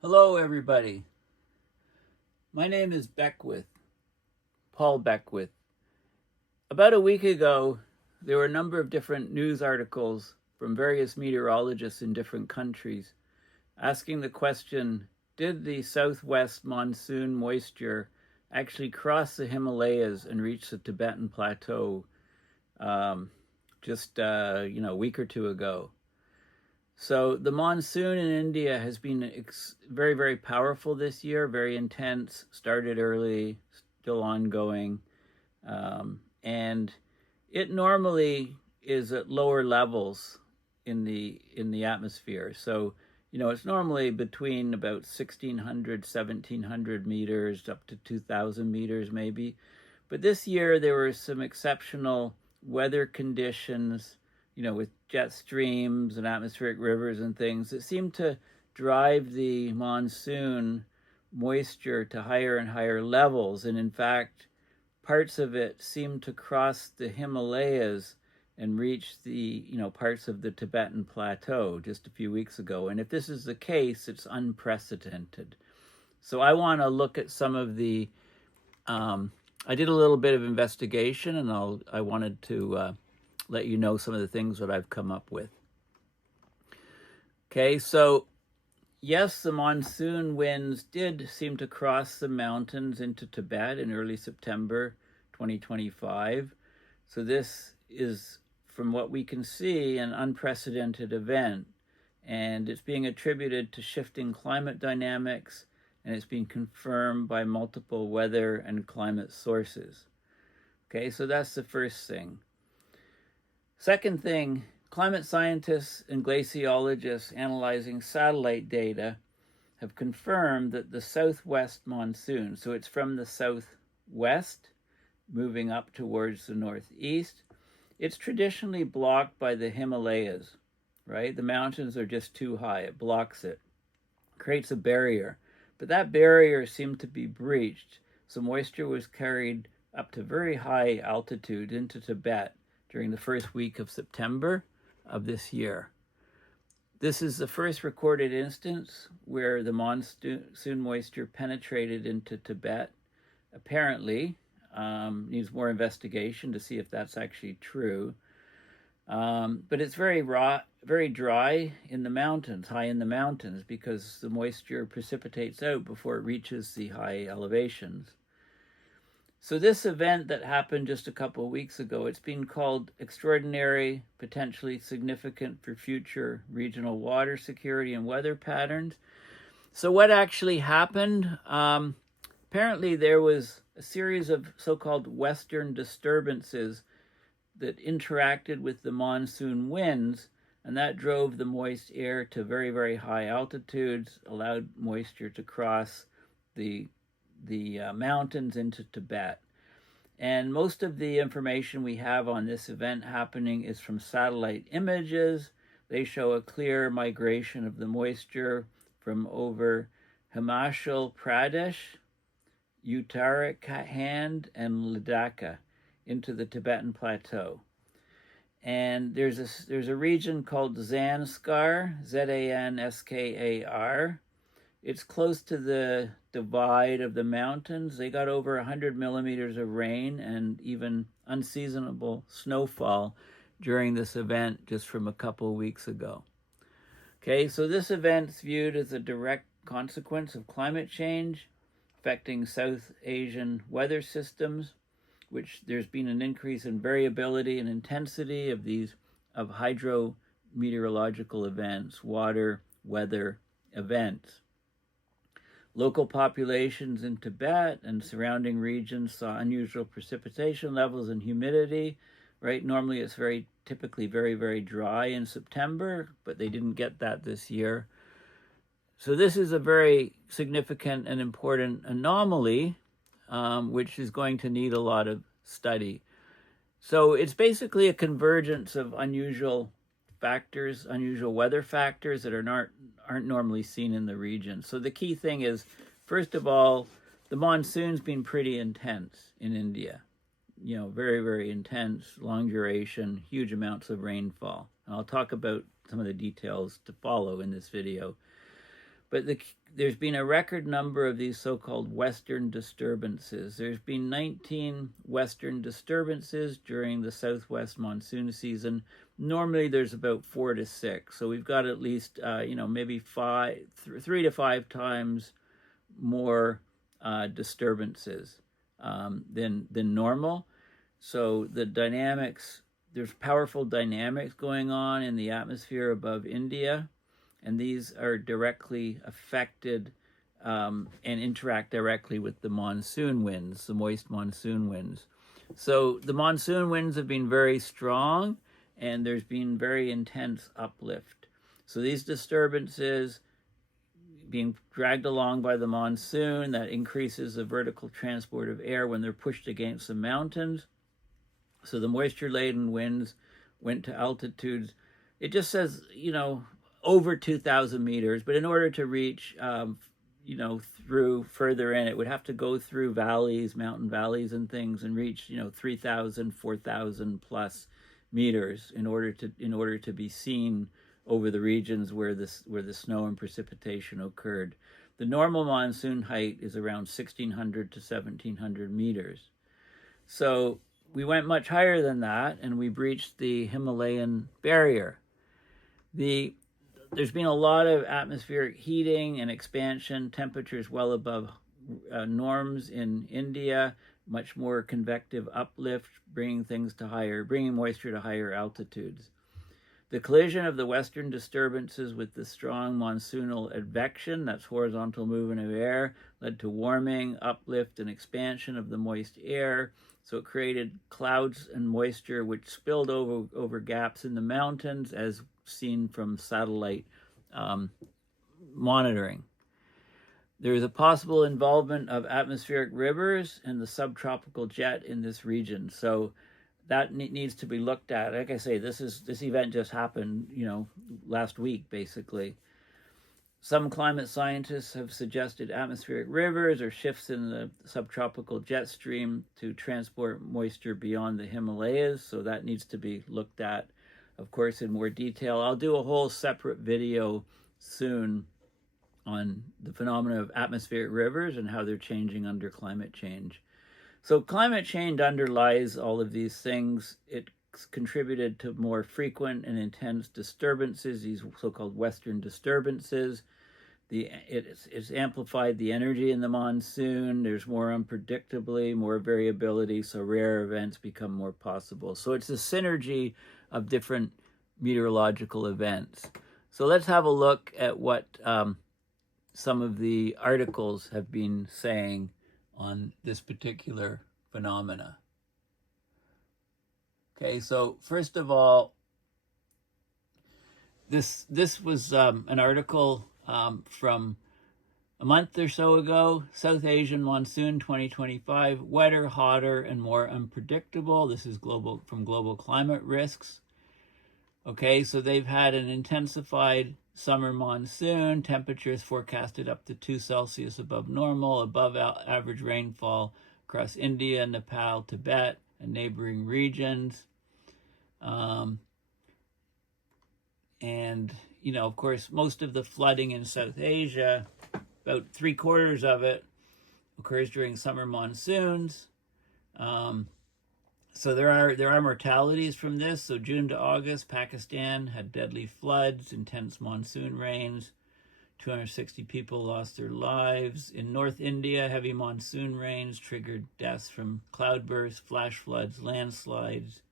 Hello, everybody. My name is Paul Beckwith. About a week ago, there were a number of different news articles from various meteorologists in different countries asking the question, did the Southwest Monsoon moisture actually cross the Himalayas and reach the Tibetan Plateau just a week or two ago? So the monsoon in India has been very, very powerful this year, very intense, started early, still ongoing. And it normally is at lower levels in the atmosphere. So, it's normally between about 1,600, 1,700 meters up to 2,000 meters maybe. But this year there were some exceptional weather conditions, with jet streams and atmospheric rivers and things that seem to drive the monsoon moisture to higher and higher levels. And in fact, parts of it seem to cross the Himalayas and reach the, parts of the Tibetan Plateau just a few weeks ago. And if this is the case, it's unprecedented. So I want to look at some of the, I did a little bit of investigation, and I wanted to let you know some of the things that I've come up with. Okay, so yes, the monsoon winds did seem to cross the mountains into Tibet in early September 2025. So this is, from what we can see, an unprecedented event. And it's being attributed to shifting climate dynamics, and it's being confirmed by multiple weather and climate sources. Okay, so that's the first thing. Second thing, climate scientists and glaciologists analyzing satellite data have confirmed that the southwest monsoon, so it's from the southwest moving up towards the northeast, it's traditionally blocked by the Himalayas, right? The mountains are just too high. It blocks it, creates a barrier. But that barrier seemed to be breached, so moisture was carried up to very high altitude into Tibet during the first week of September of this year. This is the first recorded instance where the monsoon moisture penetrated into Tibet. Apparently, needs more investigation to see if that's actually true. But it's very dry in the mountains, high in the mountains, because the moisture precipitates out before it reaches the high elevations. So this event that happened just a couple of weeks ago, it's been called extraordinary, potentially significant for future regional water security and weather patterns. So what actually happened? Apparently there was a series of so-called Western disturbances that interacted with the monsoon winds, and that drove the moist air to very, very high altitudes, allowed moisture to cross the mountains into Tibet. And most of the information we have on this event happening is from satellite images. They show a clear migration of the moisture from over Himachal Pradesh, Uttarakhand, and Ladakh into the Tibetan Plateau. And there's a region called Zanskar, Zanskar. It's close to the divide of the mountains. They got over 100 millimeters of rain and even unseasonable snowfall during this event just from a couple of weeks ago. Okay, so this event's viewed as a direct consequence of climate change affecting South Asian weather systems, which there's been an increase in variability and intensity of hydrometeorological events, water, weather events. Local populations in Tibet and surrounding regions saw unusual precipitation levels and humidity, right? Normally it's typically very, very dry in September, but they didn't get that this year. So this is a very significant and important anomaly, which is going to need a lot of study. So it's basically a convergence of unusual factors, unusual weather factors that aren't normally seen in the region. So the key thing is, first of all, the monsoon's been pretty intense in India. Very, very intense, long duration, huge amounts of rainfall. And I'll talk about some of the details to follow in this video. But there's been a record number of these so-called Western disturbances. There's been 19 Western disturbances during the Southwest Monsoon season. Normally there's about 4 to 6. So we've got at least, maybe 3 to 5 times more disturbances than normal. So the dynamics, there's powerful dynamics going on in the atmosphere above India, and these are directly affected and interact directly with the monsoon winds, the moist monsoon winds. So the monsoon winds have been very strong, and there's been very intense uplift. So these disturbances being dragged along by the monsoon, that increases the vertical transport of air when they're pushed against the mountains. So the moisture-laden winds went to altitudes, it just says, over 2,000 meters, but in order to reach, through further in, it would have to go through valleys, mountain valleys and things, and reach, 3,000, 4,000 plus meters in order to be seen over the regions where the snow and precipitation occurred. The normal monsoon height is around 1,600 to 1,700 meters. So we went much higher than that, and we breached the Himalayan barrier. There's been a lot of atmospheric heating and expansion, temperatures well above norms in India, much more convective uplift, bringing moisture to higher altitudes. The collision of the western disturbances with the strong monsoonal advection, that's horizontal movement of air, led to warming, uplift, and expansion of the moist air. So it created clouds and moisture which spilled over gaps in the mountains, as seen from satellite monitoring. There is a possible involvement of atmospheric rivers and the subtropical jet in this region. So that needs to be looked at. Like I say, this event just happened, last week, basically. Some climate scientists have suggested atmospheric rivers or shifts in the subtropical jet stream to transport moisture beyond the Himalayas. So that needs to be looked at, of course, in more detail. I'll do a whole separate video soon on the phenomena of atmospheric rivers and how they're changing under climate change. So climate change underlies all of these things. It's contributed to more frequent and intense disturbances, these so-called Western disturbances. It's amplified the energy in the monsoon. There's more unpredictability, more variability, so rare events become more possible. So it's a synergy of different meteorological events. So let's have a look at what some of the articles have been saying on this particular phenomena. Okay, so first of all, this was an article from a month or so ago, South Asian Monsoon 2025, wetter, hotter, and more unpredictable. This is from Global Climate Risks. Okay, so they've had an intensified summer monsoon, temperatures forecasted up to 2 Celsius above normal, above average rainfall across India, Nepal, Tibet, and neighboring regions. And, of course, most of the flooding in South Asia, about 3/4 of it, occurs during summer monsoons. So there are mortalities from this. So June to August, Pakistan had deadly floods, intense monsoon rains. 260 people lost their lives. In North India, heavy monsoon rains triggered deaths from cloudbursts, flash floods, landslides.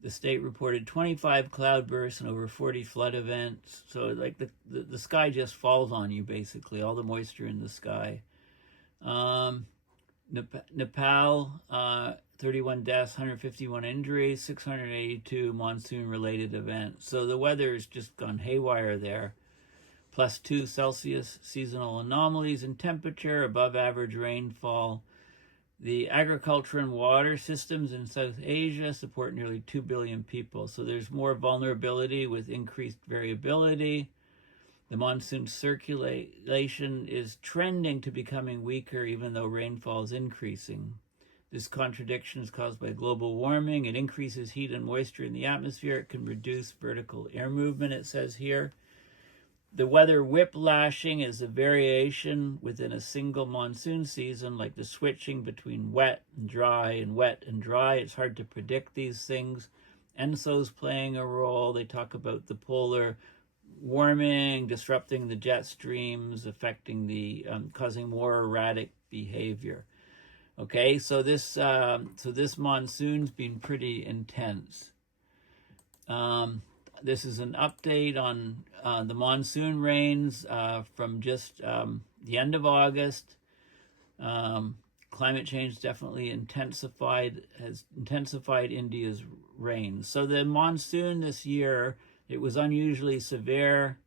The state reported 25 cloudbursts and over 40 flood events. So like the sky just falls on you, basically, all the moisture in the sky. Nepal, 31 deaths, 151 injuries, 682 monsoon-related events. So the weather's just gone haywire there. +2 Celsius seasonal anomalies in temperature, above average rainfall. The agriculture and water systems in South Asia support nearly 2 billion people. So there's more vulnerability with increased variability. The monsoon circulation is trending to becoming weaker even though rainfall is increasing. This contradiction is caused by global warming. It increases heat and moisture in the atmosphere. It can reduce vertical air movement, it says here. The weather whiplashing is a variation within a single monsoon season, like the switching between wet and dry and wet and dry. It's hard to predict these things. ENSO's playing a role. They talk about the polar warming, disrupting the jet streams, affecting the causing more erratic behavior. Okay, so this monsoon's been pretty intense. This is an update on the monsoon rains from just the end of August. Climate change definitely has intensified India's rains. So the monsoon this year, it was unusually severe.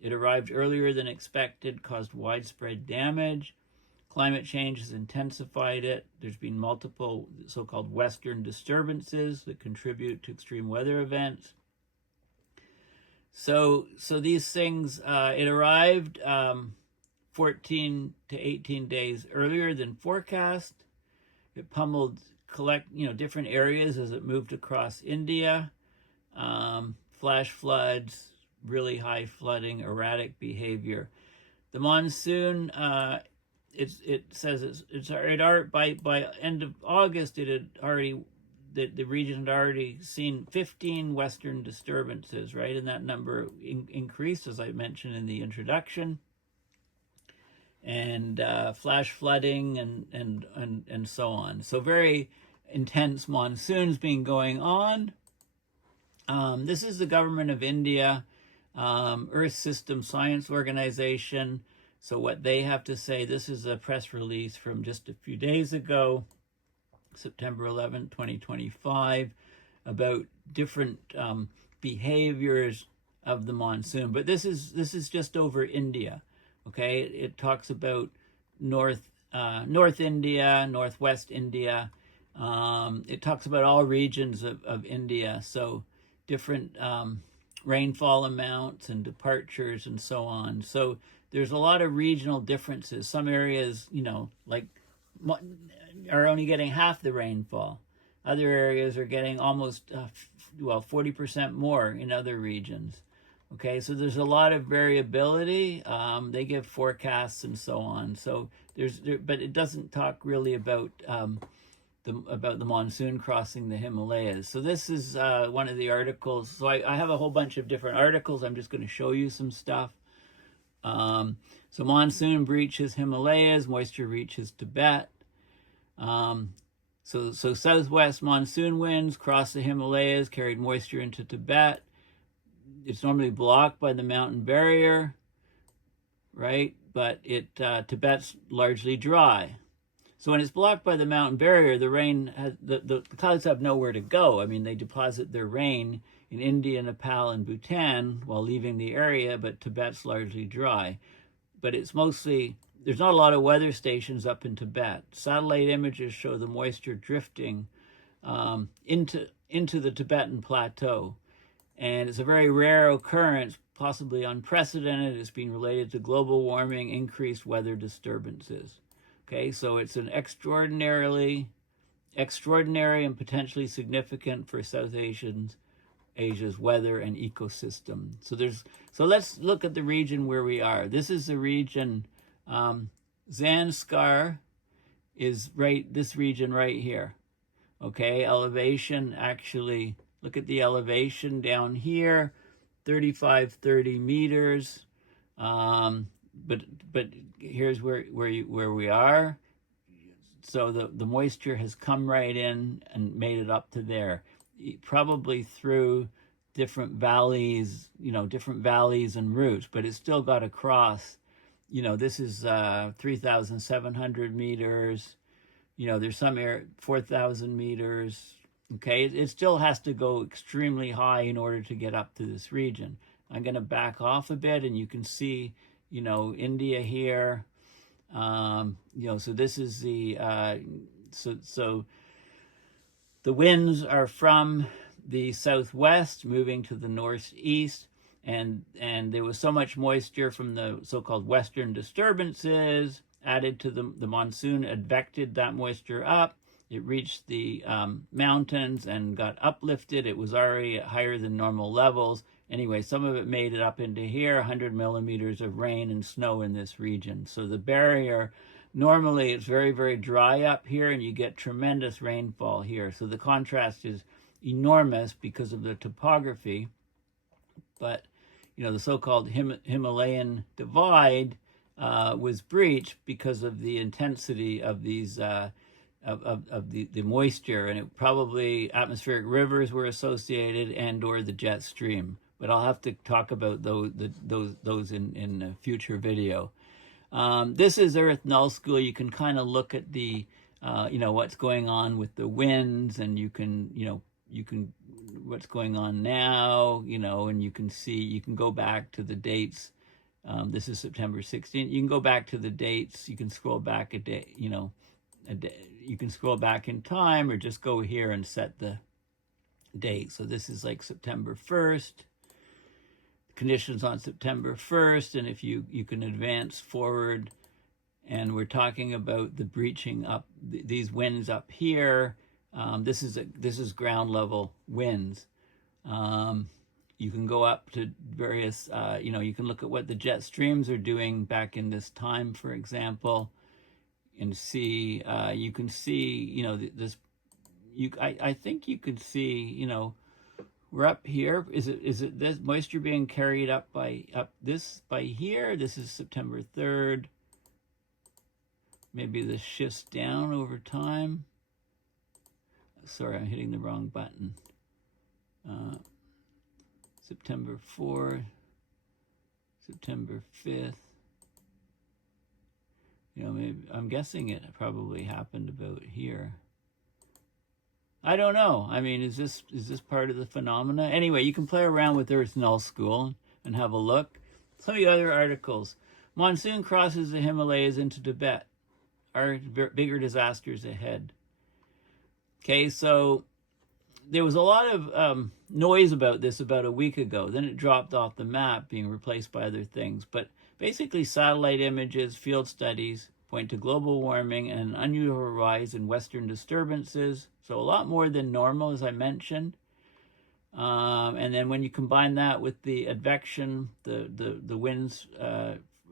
It arrived earlier than expected, caused widespread damage. Climate change has intensified it. There's been multiple so-called Western disturbances that contribute to extreme weather events. So these things, it arrived 14 to 18 days earlier than forecast. It pummeled different areas as it moved across India. Flash floods, really high flooding, erratic behavior. The monsoon, it says by end of August, it had already, the region had already seen 15 Western disturbances, right? And that number increased, as I mentioned in the introduction. And flash flooding and so on. So very intense monsoons being going on. This is the government of India, Earth System Science Organization. So what they have to say, this is a press release from just a few days ago, September 11, 2025, about different behaviors of the monsoon. But this is just over India. Okay, it talks about North India, Northwest India. It talks about all regions of India. So different rainfall amounts and departures and so on. So there's a lot of regional differences. Some areas, are only getting half the rainfall. Other areas are getting almost 40% more in other regions. Okay, so there's a lot of variability. They give forecasts and so on. So but it doesn't talk really about the monsoon crossing the Himalayas. So this is one of the articles. So I have a whole bunch of different articles. I'm just going to show you some stuff. So monsoon breaches Himalayas, moisture reaches Tibet. So southwest monsoon winds cross the Himalayas, carried moisture into Tibet. It's normally blocked by the mountain barrier, right? But Tibet's largely dry. So when it's blocked by the mountain barrier, the rain the clouds have nowhere to go. I mean, they deposit their rain in India, Nepal, and Bhutan while leaving the area, but Tibet's largely dry. But it's mostly, there's not a lot of weather stations up in Tibet. Satellite images show the moisture drifting into the Tibetan Plateau. And it's a very rare occurrence, possibly unprecedented. It's been related to global warming, increased weather disturbances. Okay, so it's an extraordinary and potentially significant for South Asia's weather and ecosystem. So let's look at the region where we are. This is the region, Zanskar is this region right here. Okay, elevation, actually, look at the elevation down here, 30 meters. But here's where we are. So the moisture has come right in and made it up to there, probably through different valleys and routes, but it's still got to cross. This is 3,700 meters. There's some 4,000 meters. Okay, it still has to go extremely high in order to get up to this region. I'm going to back off a bit, and you can see, India here. So this is the so the winds are from the southwest moving to the northeast, and there was so much moisture from the so-called Western disturbances added to the monsoon, advected that moisture up. It reached the mountains and got uplifted. It was already at higher than normal levels, anyway, some of it made it up into here, 100 millimeters of rain and snow in this region. So the barrier, normally it's very, very dry up here, and you get tremendous rainfall here. So the contrast is enormous because of the topography. But, you know, the so-called Himalayan divide was breached because of the intensity of these of the moisture, and it probably atmospheric rivers were associated and/or the jet stream. But I'll have to talk about those in a future video. This is Earth Null School. You can kind of look at the you know, what's going on with the winds, and you can what's going on now, you know, and you can see, you can go back to the dates. This is September 16th. You can go back to the dates. You can scroll back a day, you know, a day. You can scroll back in time, or just go here and set the date. So this is like September 1st. Conditions on September 1st, and if you can advance forward, and we're talking about the breaching up, these winds up here. This is ground level winds. You can go up to various, you know, you can look at what the jet streams are doing back in this time, for example, and see, you can see, you know, this, I think you could see, you know, we're up here. Is it this moisture being carried up by here? This is September 3rd. Maybe this shifts down over time. Sorry, I'm hitting the wrong button. September 4th, September 5th. You know, maybe, I'm guessing it probably happened about here. I don't know. I mean, is this part of the phenomena? Anyway, you can play around with Earth Null School and have a look. Some of the other articles. Monsoon crosses the Himalayas into Tibet. Are bigger disasters ahead. Okay, so there was a lot of noise about this about a week ago. Then it dropped off the map, being replaced by other things. But basically, satellite images, field studies point to global warming and an unusual rise in Western disturbances. So a lot more than normal, as I mentioned. And then when you combine that with the advection, the winds,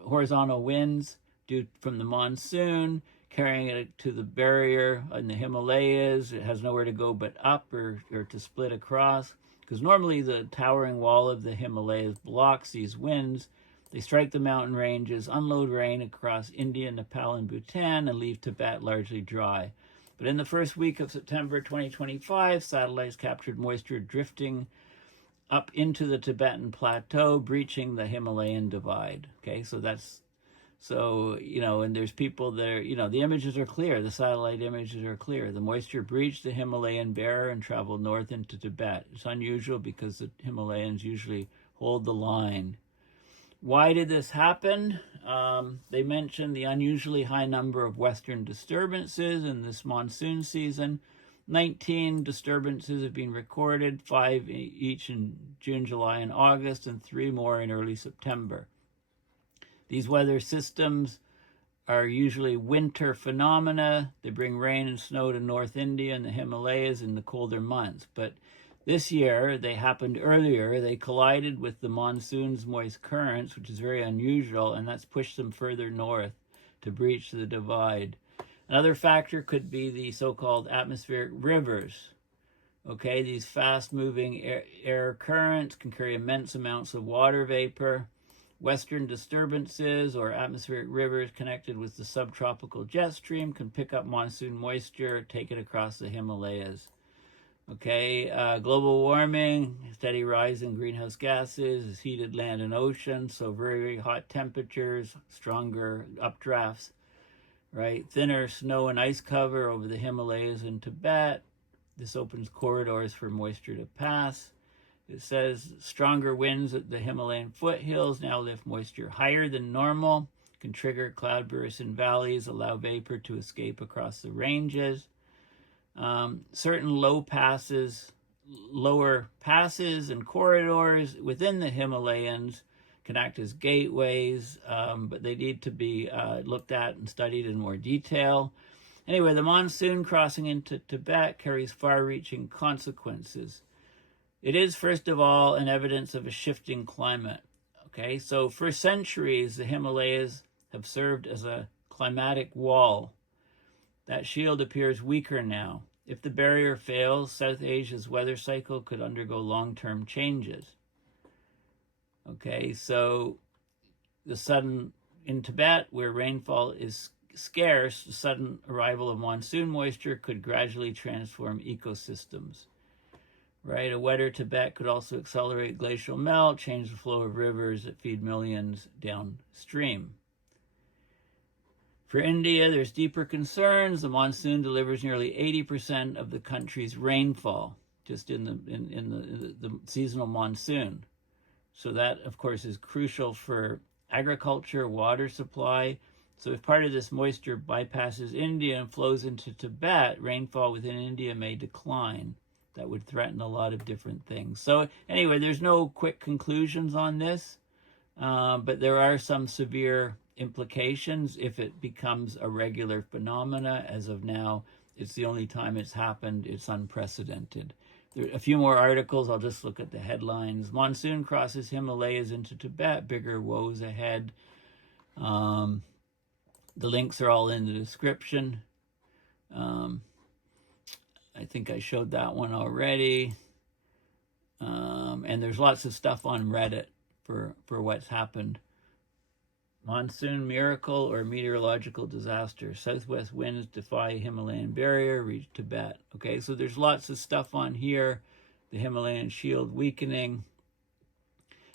horizontal winds due from the monsoon, carrying it to the barrier in the Himalayas, it has nowhere to go but up or to split across. Because normally the towering wall of the Himalayas blocks these winds. They strike the mountain ranges, unload rain across India, Nepal, and Bhutan, and leave Tibet largely dry. But in the first week of September 2025, satellites captured moisture drifting up into the Tibetan Plateau, breaching the Himalayan divide. Okay, so, you know, and there's people there, you know, the images are clear. The satellite images are clear. The moisture breached the Himalayan barrier and traveled north into Tibet. It's unusual because the Himalayans usually hold the line. Why did this happen? They mentioned the unusually high number of Western disturbances in this monsoon season. 19 disturbances have been recorded, 5 each in June, July, and August, and 3 more in early September. These weather systems are usually winter phenomena. They bring rain and snow to North India and the Himalayas in the colder months. But this year, they happened earlier. They collided with the monsoon's moist currents, which is very unusual, and that's pushed them further north to breach the divide. Another factor could be the so-called atmospheric rivers. Okay, these fast-moving air currents can carry immense amounts of water vapor. Western disturbances or atmospheric rivers connected with the subtropical jet stream can pick up monsoon moisture, take it across the Himalayas. Okay, global warming, steady rise in greenhouse gases, heated land and ocean, so very, very hot temperatures, stronger updrafts, right? Thinner snow and ice cover over the Himalayas and Tibet. This opens corridors for moisture to pass. It says stronger winds at the Himalayan foothills now lift moisture higher than normal, can trigger cloudbursts in valleys, allow vapor to escape across the ranges. Certain lower passes and corridors within the Himalayas can act as gateways, but they need to be looked at and studied in more detail. Anyway, the monsoon crossing into Tibet carries far-reaching consequences. It is, first of all, an evidence of a shifting climate. Okay, so for centuries, the Himalayas have served as a climatic wall. That shield appears weaker now. If the barrier fails, South Asia's weather cycle could undergo long-term changes. Okay, so in Tibet, where rainfall is scarce, the sudden arrival of monsoon moisture could gradually transform ecosystems. Right, a wetter Tibet could also accelerate glacial melt, change the flow of rivers that feed millions downstream. For India, there's deeper concerns. The monsoon delivers nearly 80% of the country's rainfall, just in the seasonal monsoon. So that, of course, is crucial for agriculture, water supply. So if part of this moisture bypasses India and flows into Tibet, rainfall within India may decline. That would threaten a lot of different things. So anyway, there's no quick conclusions on this, but there are some severe implications if it becomes a regular phenomena. As of now, it's the only time it's happened. It's unprecedented. There are a few more articles. I'll just look at the headlines. Monsoon crosses Himalayas into Tibet. Bigger woes ahead. The links are all in the description. I think I showed that one already. And there's lots of stuff on Reddit for what's happened. Monsoon miracle or meteorological disaster. Southwest winds defy Himalayan barrier, reach Tibet. Okay, so there's lots of stuff on here. The Himalayan shield weakening.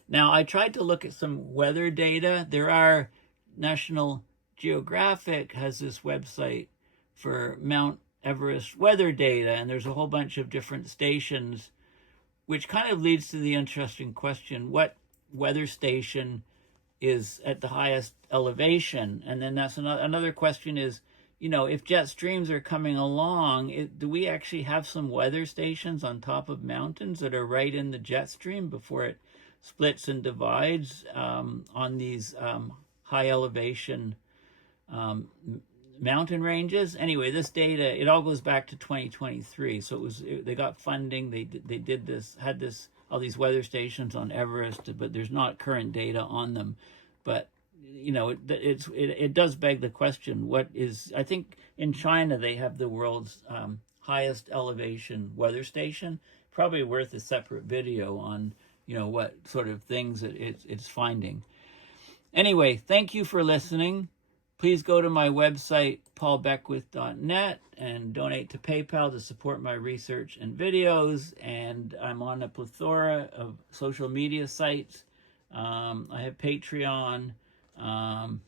Now, I tried to look at some weather data. There are National Geographic has this website for Mount Everest weather data, and there's a whole bunch of different stations, which kind of leads to the interesting question, what weather station is at the highest elevation? And then that's another question is, if jet streams are coming along, do we actually have some weather stations on top of mountains that are right in the jet stream before it splits and divides on these high elevation mountain ranges? Anyway, this data, it all goes back to 2023. So they got funding. They did this, had all these weather stations on Everest, but there's not current data on them. But it does beg the question: what is? I think in China they have the world's highest elevation weather station. Probably worth a separate video on what sort of things it's finding. Anyway, thank you for listening. Please go to my website, paulbeckwith.net, and donate to PayPal to support my research and videos. And I'm on a plethora of social media sites. I have Patreon. I'm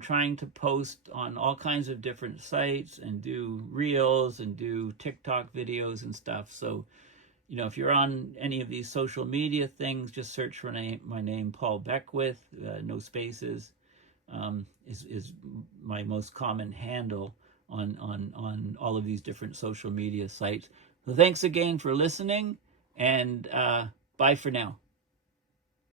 trying to post on all kinds of different sites and do reels and do TikTok videos and stuff. So, if you're on any of these social media things, just search for my name, Paul Beckwith, no spaces. Is my most common handle on all of these different social media sites. So thanks again for listening, and bye for now.